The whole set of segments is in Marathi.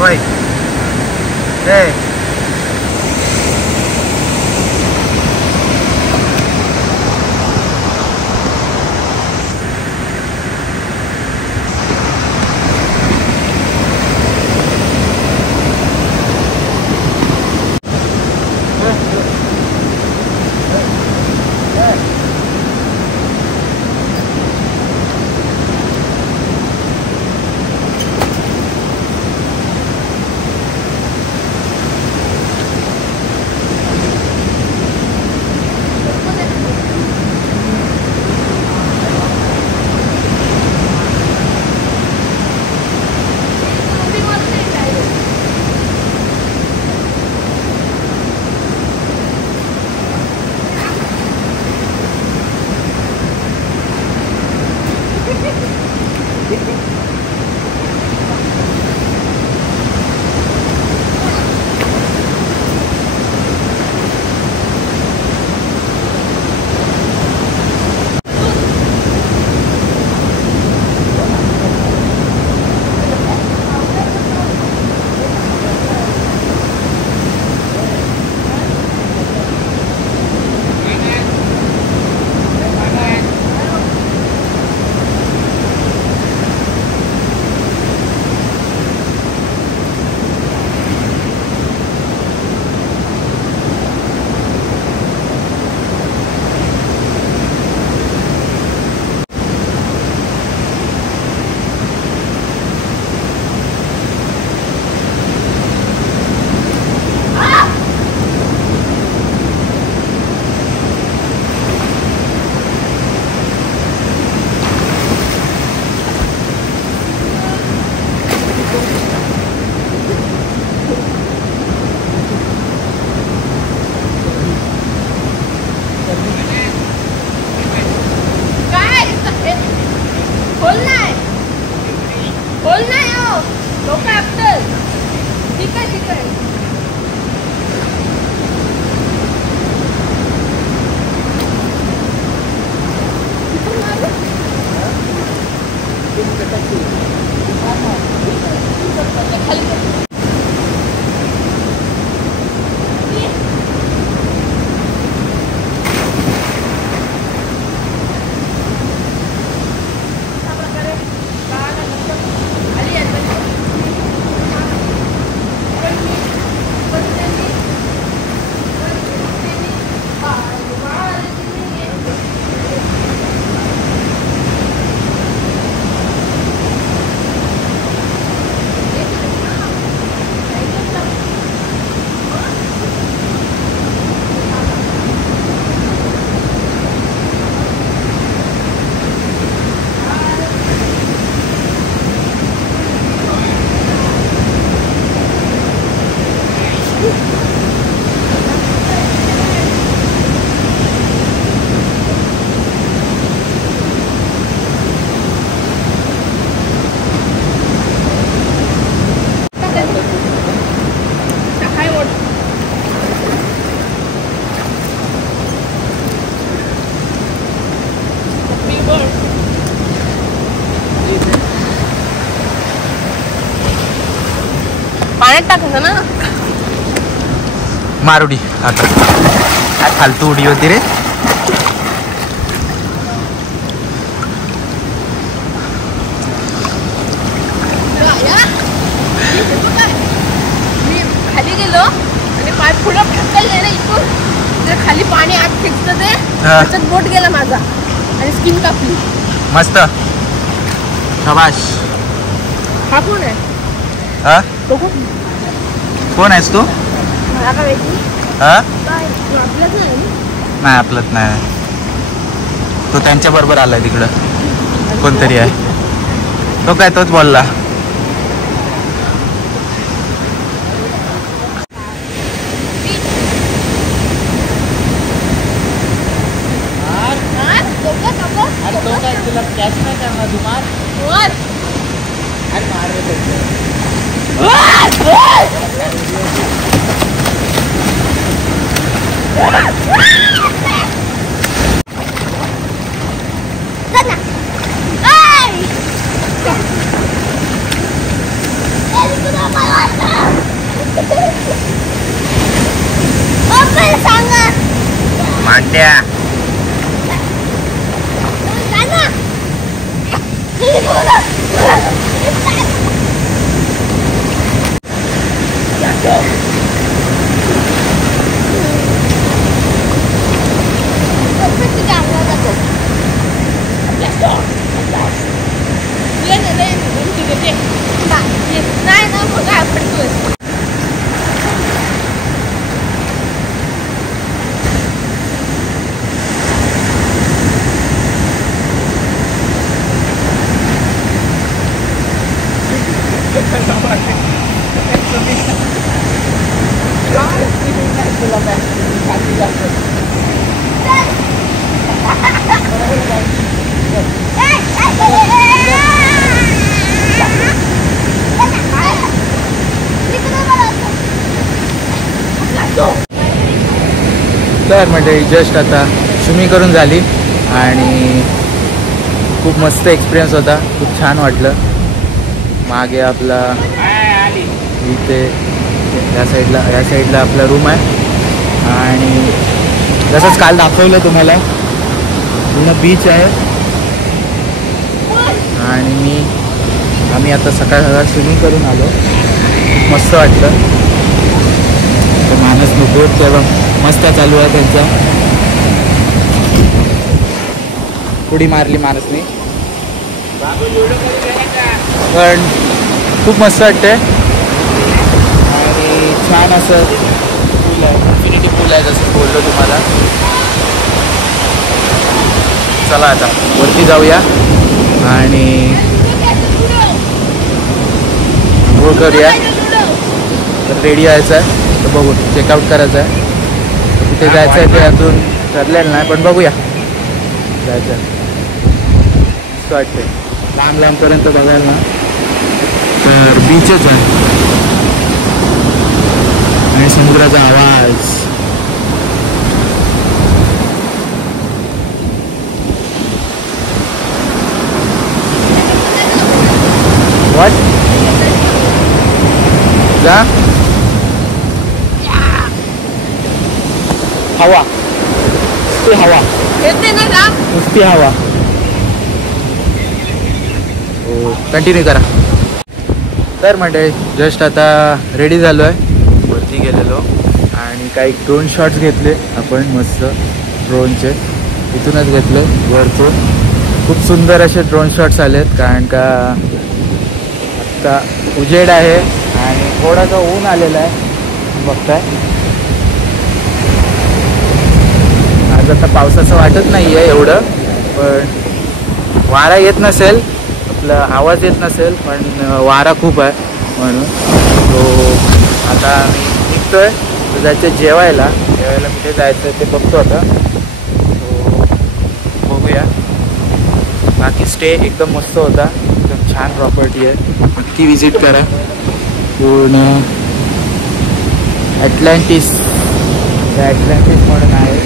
Woi. पाण्यात टाकायचं ना. मारुडी आता काय फालतू उडी होती रे. मी खाली गेलो आणि पाय पुढं ढकलले ना इथून, तर खाली पाणी आत फेकतं ते, त्याच्यात बोट गेला माझा आणि स्किन कापली. मस्त शाबाश. हा कोण आहे? हा तो कोण? कोण आहेस तू? मला काय माहिती. हा आपलंच नाही. नाही आपलंच नाही. तो त्यांच्या बरोबर आलाय तिकडं कोणतरी आहे. तो काय तोच बोलला. तुला कॅच नाही करणार तू मार. अरे मार रे. बंड्या. नाही ना मग काय पडतोय. तर मंडळी जस्ट आता स्विमिंग करून झाली आणि खूप मस्त एक्सपिरियन्स होता. खूप छान वाटलं. मागे आपला इथे या साईडला आपला रूम आहे आणि जसंच काल दाखवलं तुम्हाला पूर्ण बीच आहे. आणि आम्ही आता सकाळ स्विमिंग करून आलो. खूप मस्त वाटलं. मानस बोट तेव्हा मस्त चालू आहे त्यांचा. उडी मारली मानसने पण खूप मस्त वाटतंय. आणि छान असं पूल आहे, इन्फिनिटी पूल आहे जसं बोललो तुम्हाला. चला आता वरती जाऊया आणि हो करूया. तर रेडी यायचं आहे तर बघू, चेकआउट करायचं आहे. कुठे जायचं आहे ते अजून ठरलेलं नाही पण बघूया जायचं आहे. मस्त वाटते लांबपर्यंत बघायला ना. तर बीचच आहे आणि समुद्राचा आवाज. व्हॉट जा हवा नुसती हवा येते ना राम. नुसती हवा. हो कंटिन्यू करा. तर मंडळी जस्ट आता रेडी झालो आहे. वरती गेलेलो आणि काही ड्रोन शॉट्स घेतले आपण मस्त ड्रोनचे. इथूनच घेतले वरतून. खूप सुंदर असे ड्रोन शॉट्स आलेत कारण का आत्ता उजेड आहे आणि थोडासा ऊन आलेला आहे बघताय. आज आता पावसाचं वाटत नाही आहे एवढं पण वारा येत नसेल, आपला आवाज येत नसेल पण वारा खूप आहे म्हणून. तो आता आम्ही निघतोय तर जायचं जेवायला कुठे जायचं ते बघतो आता. तो बघूया. बाकी स्टे एकदम मस्त होता. एकदम छान प्रॉपर्टी आहे. नक्की विजिट करा. पूर्ण ॲटलांटिस म्हणून आहे.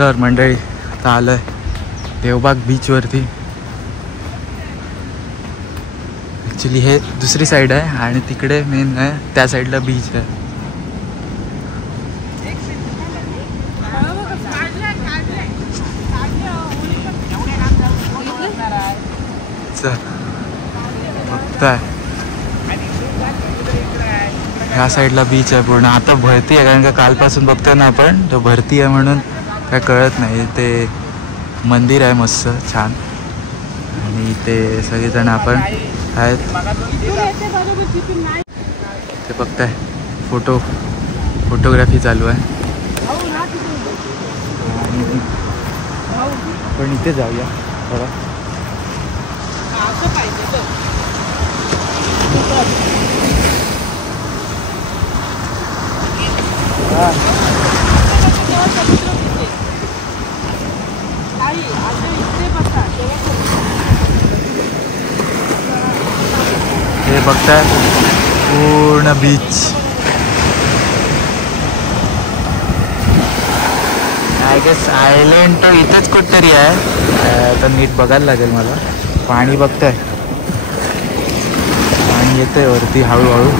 तर मंडळी आता आलोय देवबाग बीचवरती. ॲक्च्युली हे दुसरी साईड आहे आणि तिकडे मेन आहे त्या साईडला बीच आहे. बघताय ह्या साईडला बीच आहे पूर्ण. आता भरती आहे कारण का कालपासून बघतोय ना आपण, तो भरती आहे म्हणून काय कळत नाही. ते मंदिर आहे मस्त छान आणि ते सगळेजण आपण आहेत ते बघताय. फोटोग्राफी चालू आहे. आपण इथे जाऊया थोडा. हे बघताय पूर्ण बीच. आय गेस आयलँड तर इथेच कुठतरी आहे. तर नीट बघायला लागेल मला. पाणी बघताय, पाणी येतंय वरती हळूहळू.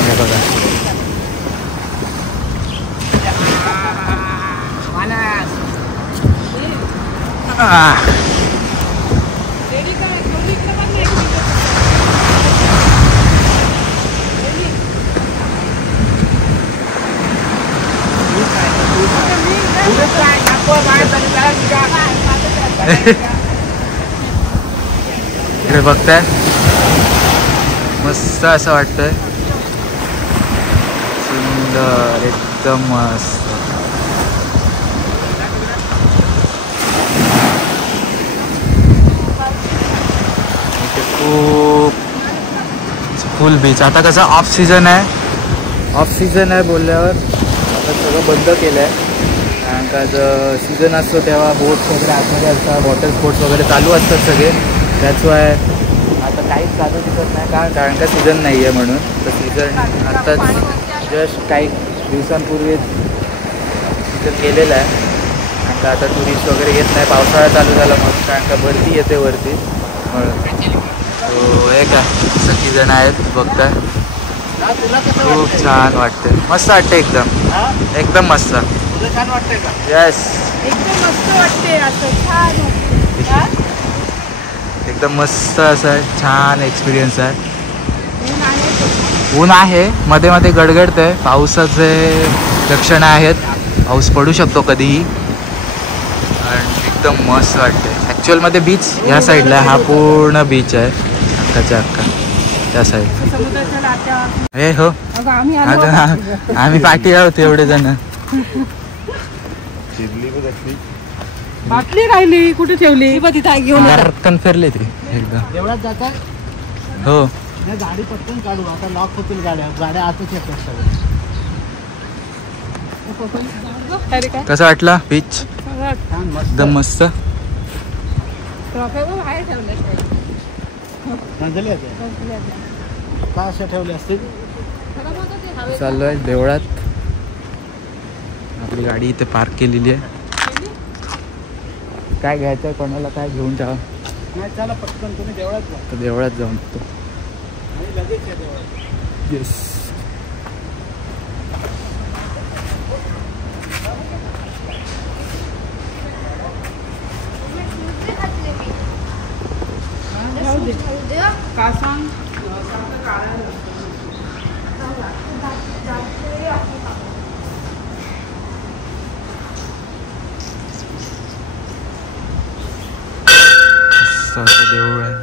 हे बघा इकडे बघताय मस्त असं वाटतंय. सुंदर एकदम मस्त. खूप फुल बीच. आता कसं ऑफ सीझन आहे बोलल्यावर आता सगळं बंद केलं आहे कारण का जर सीझन असतो तेव्हा बोट्स वगैरे आतमध्ये असतात, वॉटर स्पोर्ट्स वगैरे चालू असतात सगळे. त्याच वाय आता काहीच चालू दिसत नाही कारण का सीझन नाही आहे म्हणून. तर सीझन आत्ताच जस्ट काही दिवसांपूर्वीच सीझन केलेलं आहे. कारण का आता टुरिस्ट वगैरे येत नाही. पावसाळा चालू झाला मग कारण का भरती येते वरती म्हणून. हो हे का सगळीजण आहेत बघताय. खूप छान वाटते, मस्त वाटते एकदम मस्त. छान वाटतंय का? येस एकदम मस्त वाटते असं छान वाटते. एकदम मस्त असं आहे. छान एक्सपिरियन्स आहे. ऊन आहे मध्ये मध्ये गडगडतंय. पावसाचे लक्षणं आहेत. पाऊस पडू शकतो कधीही. आणि एकदम मस्त वाटते. ॲक्च्युअलमध्ये बीच ह्या साईडला हा पूर्ण बीच आहे अख्खाच्या अख्खा त्या साईड. हे हो आम्ही पाठी आहोत एवढे जण. बाटली राहिली कुठे ठेवली? घेऊन फिरले ते एकदम. एवढ्यात जातात हो गाडी पटकन काढू. आता लॉक होतील गाड्या आतच येतात सगळं. कसं वाटला बीच? एकदम मस्त. का अशा ठेवले असतील? चाललो आहे देवळात. आपली गाडी इथे पार्क केलेली आहे. काय घ्यायचं आहे कोणाला काय घेऊन जा. नाही चला पटकन तुम्ही देवळात जा. तर देवळात जाऊन तो आणि लगेच या देवळात. येस. का सांग असं देऊळ आहे.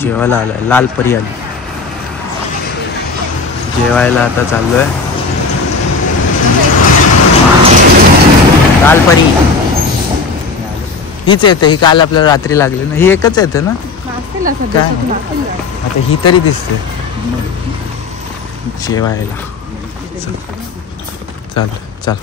जेवायला आलोय, लाल परी आली. जेवायला आता चाललोय. लाल परी हीच येते, ही काल आपल्याला रात्री लागली ना, ही एकच येते ना काय? आता ही तरी दिसते जेवायला. चल चल.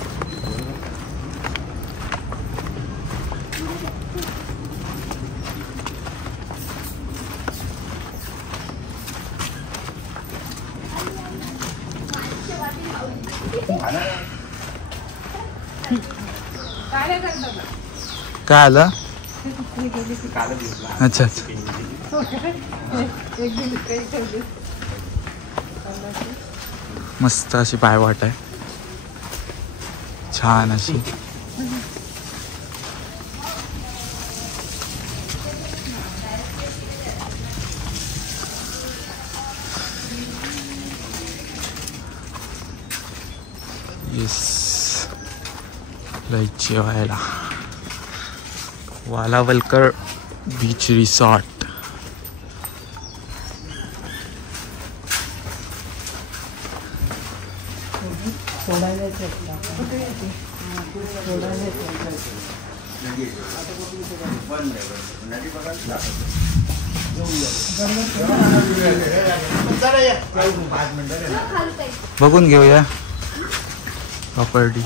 काय आलं? अच्छा अच्छा. मस्त अशी पायवाट आहे, छान अशी. येस, लय जेवायला. Walawalkar beach resort. बघून घेऊया property.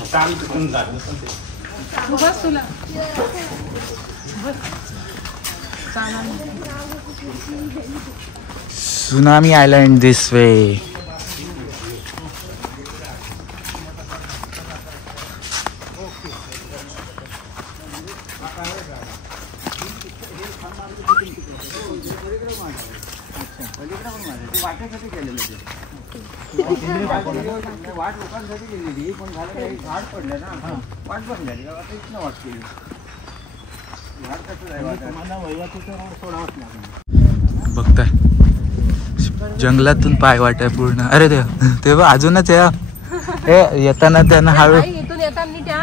Tsunami island this way. वाट लोकांसाठी केलेली पण झालं काही झाड पडलं ना, वाट बंद झाली. आता इथनं वाट केली. झाड कसं बघताय जंगलातून पायवाट आहे पूर्ण. अरे देव, तेव्हा अजूनच या हे येताना त्यांना हळू. इथून येताना त्या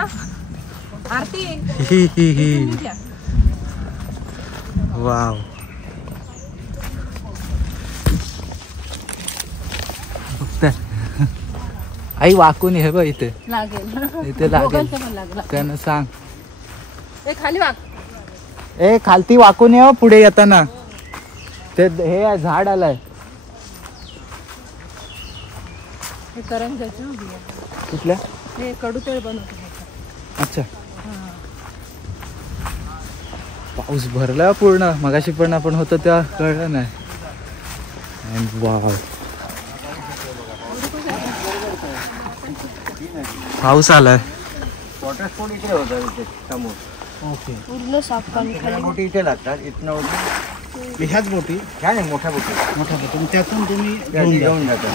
आरती ही वाव. बघताय आई वाकून हे बघ इथे लागेल, इथे लागेल. त्यांना सांग खाली वाक. ए खालती वाकून ये पुढे येताना. ते हे झाड आलंय. कुठल्या? हे कडू तेल बनवतो. अच्छा. पाऊस भरला पूर्ण. मगाशी पण आपण होतो तेव्हा कळलं नाही. अँड वाव, पाऊस आलाय. वॉटर स्पोर्ट इकडे होता इथे समोर. ओके. बोटी इथे लागतात. इथनं ह्याच बोटी ह्या नाही, मोठ्या बोटी त्यातून तुम्ही जाऊन जाता.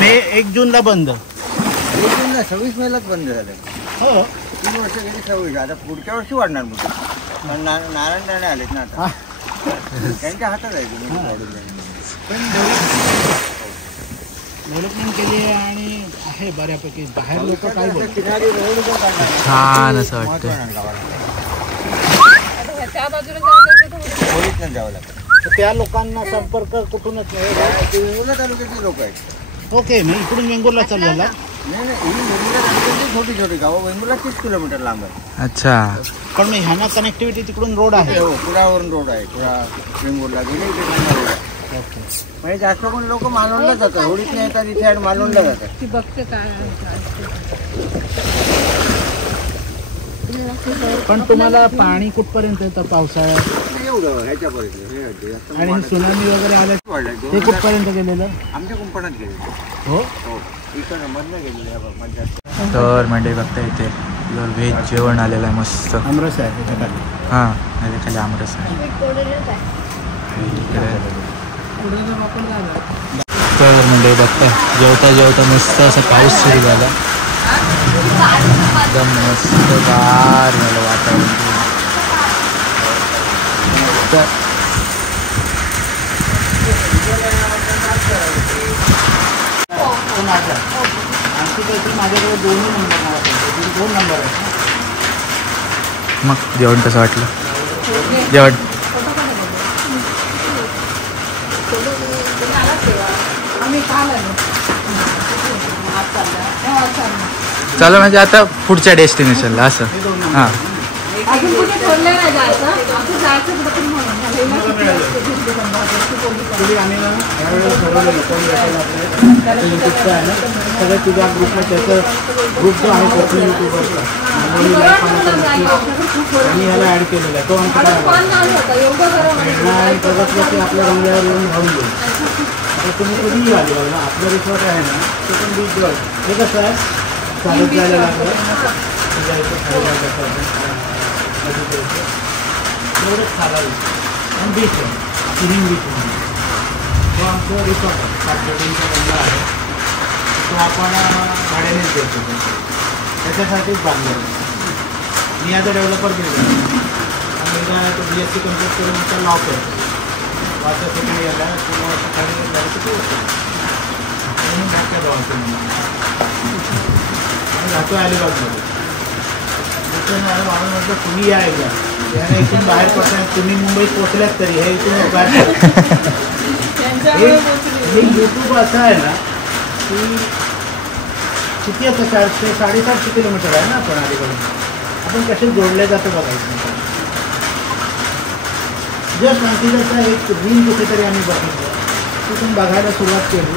मे 1 जूनला बंद. 1 जूनला 26 मेलाच बंद झालं. हो, 3 वर्ष गेली 26. आता पुढच्या वर्षी वाढणार बोटी. नारायण राणे आलेत ना आता. त्यांच्या हातात आहे पण डेव्हलपमेंट केली आहे आणि आहे बऱ्यापैकी. बाहेर लोक काय बोलतात, छान असं वाटतं. त्या बाजूला जावं लागतं. त्या लोकांना संपर्क कुठूनच नाही. वेंगुर्ला तालुक्याचे लोक आहेत. ओके, मी इकडून वेंगुर्ला चालू झाला. नाही ही वेंगुर्ला तालुक्याची छोटी छोटी गावं. वेंगुर्ला 30 किलोमीटर लांब आहे. अच्छा. पण मग ह्यांना कनेक्टिव्हिटी तिकडून रोड आहे. हो, कुडावरून रोड आहे. कुडा वेंगुर्ला गेले इथे रोड आहे. म्हणजे जास्त कोण लोक मालवणला जातात. होडीत नाही येतात इथे आणि मालवणला जातात. ती बघते काय. पण तुम्हाला पाणी कुठपर्यंत येतं पावसाळ्यात? ह्याच्यापर्यंत. आणि सुनामी वगैरे आलं ते कुठपर्यंत गेलेलं? आमच्या कुंपणात गेलेलं. हो हो, इकडं मधनं गेलेलं. तर म्हणजे बघता इथे व्हेज जेवण आलेलं आहे मस्त. आमरस आहे. हां, खाली आमरस आहे. तर म्हणजे बघता जेवता जेवता मस्त असं पाऊस सुरू झाला. एकदम मस्त गार झालं वातावरण. माझ्याकडे 2 नंबर आहे. मग जेवण कसं वाटलं? जेवण चला म्हणजे आता पुढच्या डेस्टिनेशनला असं. हां अजून कुठे ठरलं नाही जायचं, असं जायचं कुठं पण म्हणून. आम्ही ना यावेळेला ठरवलेलं कोण भेटेल आपल्या युट्यूबचं आहे ना, सगळ्या तुझ्या ग्रुपला त्याचं ग्रुप जो आहे कोकणी युट्यूबरचा आणि ह्याला ॲड केलेला आहे. तो आमचा आणि प्रगतवरती आपल्या रंगावर येऊन राहून घेऊ. आता तुम्ही कधीही आले बघा, आपलं रिसॉर्ट आहे ना ते पण बीच जवळ. हे कसं आहे चालत जायला लागलं एवढंच चालायचं आणि बीच आहे स्विमिंग बीच म्हणून. तो आमचं रिसॉर्ट आहे, 7 बेडरूमचा बंगला आहे. तो आपण भाड्यानेच देतो, त्याच्यासाठीच बांधलेलं. मी आता डेव्हलपर केलं आणि एकदा तो BSc कंप्लीट करून आता लॉ करतो. वाचा सेकंड इयरला किंवा थर्ड इयर झालं तर ते होतं म्हणून धाकट्या गावाचं आणि राहतो अलिबागमध्ये. त्याच्यामुळे मला म्हटलं तुम्ही या एकदा, त्याने इथून बाहेर पडताय. तुम्ही मुंबईत पोचल्यात तरी हे इथून बाहेर हे यूट्यूब असं आहे ना की किती आता 750 किलोमीटर आहे ना आपण अलीकडून. आपण कसे जोडले जातं बघायचं. जस्ट अंकिताचा एक रील कुठेतरी आम्ही बघितलं, तिथून बघायला सुरुवात केली.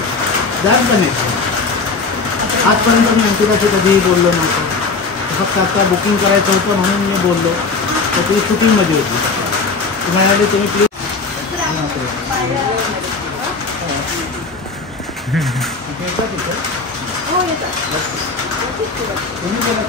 जात पण नाही आजपर्यंत मी अंकिताशी कधीही बोललो नव्हतो. फक्त आता बुकिंग करायचं होतं म्हणून मी बोललो. तर ती शूटिंगमध्ये होती. ती म्हणाली तुम्ही प्लीज येतात तिथं. तुम्ही बोला.